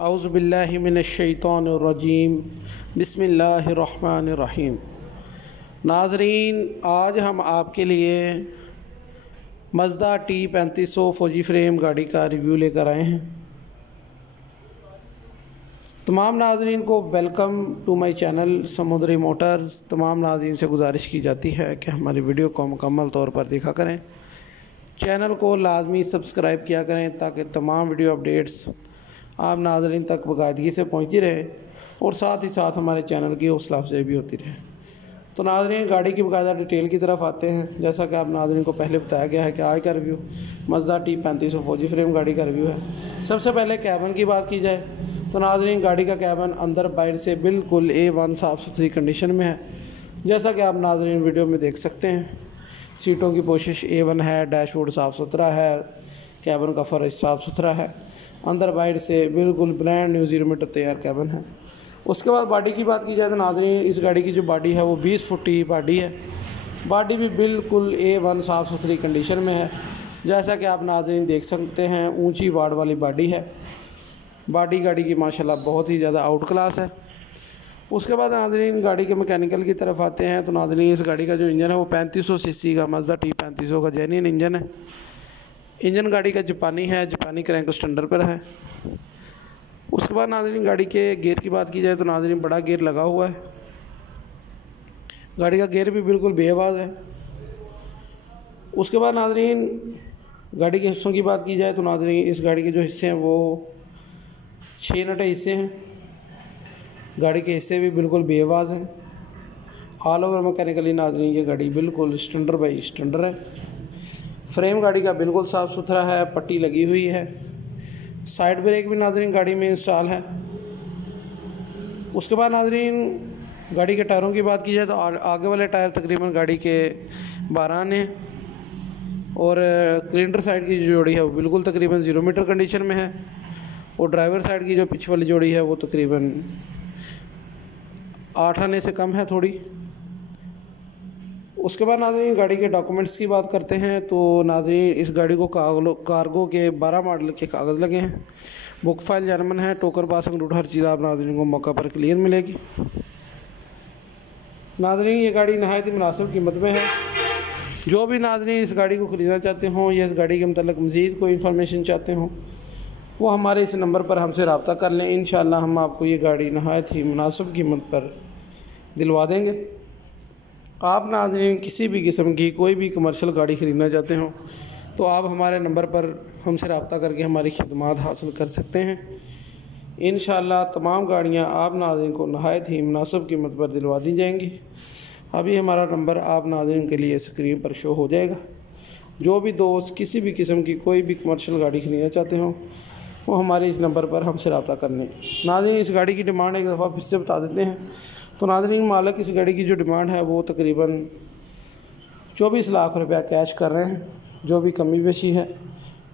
औज़ुबिल्लाहि मिनश्शैतानिर्रजीम बिस्मिल्लाहिर्रहमानिर्रहीम। नाज़रीन, आज हम आपके लिए मज़दा T3500 फौजी फ्रेम गाड़ी का रिव्यू लेकर आए हैं। तमाम नाज़रीन को वेलकम टू माय चैनल समुद्री मोटर्स। तमाम नाज़रीन से गुजारिश की जाती है कि हमारी वीडियो को मुकम्मल तौर पर देखा करें, चैनल को लाजमी सब्सक्राइब किया करें ताकि तमाम वीडियो अपडेट्स आप नाज़रीन तक बाकायदगी से पहुँची रहे और साथ ही साथ हमारे चैनल की हौसला अफजाई भी होती रहे। तो नाज़रीन, गाड़ी की बाकायदा डिटेल की तरफ आते हैं। जैसा कि आप नाज़रीन को पहले बताया गया है कि आज का रिव्यू मज़दा T3500 फौजी फ्रेम गाड़ी का रिव्यू है। सबसे पहले कैबिन की बात की जाए तो नाज़रीन, गाड़ी का कैबिन अंदर बाहर से बिल्कुल A1 साफ़ सुथरी कंडीशन में है। जैसा कि आप नाज़रीन वीडियो में देख सकते हैं, सीटों की पोशिश A1 है, डैशबोर्ड साफ़ सुथरा है, कैबिन का फ़र्श साफ़ सुथरा है, अंदर बाहर से बिल्कुल ब्रांड न्यू 0 मीटर तैयार कैबिन है। उसके बाद बॉडी की बात की जाए तो नाज़रीन, इस गाड़ी की जो बॉडी है वो 20 फुट की बॉडी है। बॉडी भी बिल्कुल A1 साफ़ सुथरी कंडीशन में है। जैसा कि आप नाज़रीन देख सकते हैं, ऊंची वार्ड वाली बॉडी है। बॉडी गाड़ी की माशाल्लाह बहुत ही ज़्यादा आउट क्लास है। उसके बाद नाज़रीन, गाड़ी के मैकेनिकल की तरफ आते हैं तो नाज़रीन, इस गाड़ी का जो इंजन है वो 3500 सीसी का मज़दा T3500 का जेन्युइन इंजन है। इंजन गाड़ी का जापानी है, जापानी क्रैंक स्टैंडर्ड पर है। उसके बाद नाज़रीन, गाड़ी के गियर की बात की जाए तो नाज़रीन, बड़ा गियर लगा हुआ है। गाड़ी का गियर भी बिल्कुल बेआवाज़ है। उसके बाद नाज़रीन, गाड़ी के हिस्सों की बात की जाए तो नाज़रीन, इस गाड़ी के जो हिस्से हैं वो 6 नटे हिस्से हैं। गाड़ी के हिस्से भी बिल्कुल बेआवाज़ हैं। ऑल ओवर मैकेनिकली नाज़रीन, ये गाड़ी बिल्कुल स्टैंडर्ड बाई स्टैंडर्ड है। फ्रेम गाड़ी का बिल्कुल साफ़ सुथरा है, पट्टी लगी हुई है। साइड ब्रेक भी नाज़रीन गाड़ी में इंस्टॉल है। उसके बाद नाज़रीन, गाड़ी के टायरों की बात की जाए तो आगे वाले टायर तकरीबन गाड़ी के 12 आने हैं और क्लिंडर साइड की जो जोड़ी है वो बिल्कुल तकरीबन 0 मीटर कंडीशन में है और ड्राइवर साइड की जो पीछे वाली जोड़ी है वो तकरीबन 8 आने से कम है थोड़ी। उसके बाद नाज़रीन, गाड़ी के डॉक्यूमेंट्स की बात करते हैं तो नाज़रीन, इस गाड़ी को कार्गो के 12 मॉडल के कागज़ लगे हैं। बुक फाइल जर्मन है। टोकन पासिंग रूट हर चीज़ आप नाज़रीन को मौका पर क्लियर मिलेगी। नाज़रीन, ये गाड़ी नहायत ही मुनासिब कीमत में है। जो भी नाज़रीन इस गाड़ी को ख़रीदना चाहते हों या इस गाड़ी के मतलब मज़ीद कोई इन्फॉर्मेशन चाहते हों, वो हमारे इस नंबर पर हमसे रब्ता कर लें। इंशाअल्लाह हम आपको ये गाड़ी नहायत ही मुनासिब कीमत पर दिलवा देंगे। आप नाज़रीन किसी भी किस्म की कोई भी कमर्शियल गाड़ी ख़रीदना चाहते हो तो आप हमारे नंबर पर हमसे रब्ता करके हमारी खिदमात हासिल कर सकते हैं। इंशाअल्लाह तमाम गाड़ियां आप नाज़रीन को नहायत ही मुनासिब कीमत पर दिलवा दी जाएंगी। अभी हमारा नंबर आप नाज़रीन के लिए स्क्रीन पर शो हो जाएगा। जो भी दोस्त किसी भी किस्म की कोई भी कमर्शियल गाड़ी ख़रीदना चाहते हो वो हमारे इस नंबर पर हमसे रब्ता कर लें। नाज़रीन, इस गाड़ी की डिमांड एक दफ़ा फिर से बता देते हैं तो नाज़रीन, मालिक इस गाड़ी की जो डिमांड है वो तकरीबन 24 लाख रुपया कैश कर रहे हैं। जो भी कमी बेशी है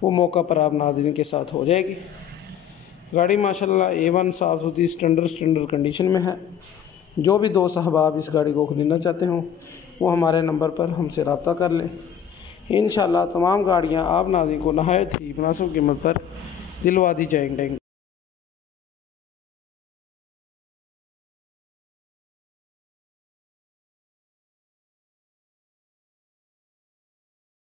वो मौका पर आप नाज़रीन के साथ हो जाएगी। गाड़ी माशाल्लाह A1 साफ़ सुथरी स्टैंडर्ड कंडीशन में है। जो भी दोस्त अहबाब इस गाड़ी को ख़रीदना चाहते हों वो हमारे नंबर पर हमसे रब्ता कर लें। इंशाअल्लाह तमाम गाड़ियाँ आप नाज़रीन को नहायत ही मुनासिब कीमत पर दिलवा दी जाएंगी।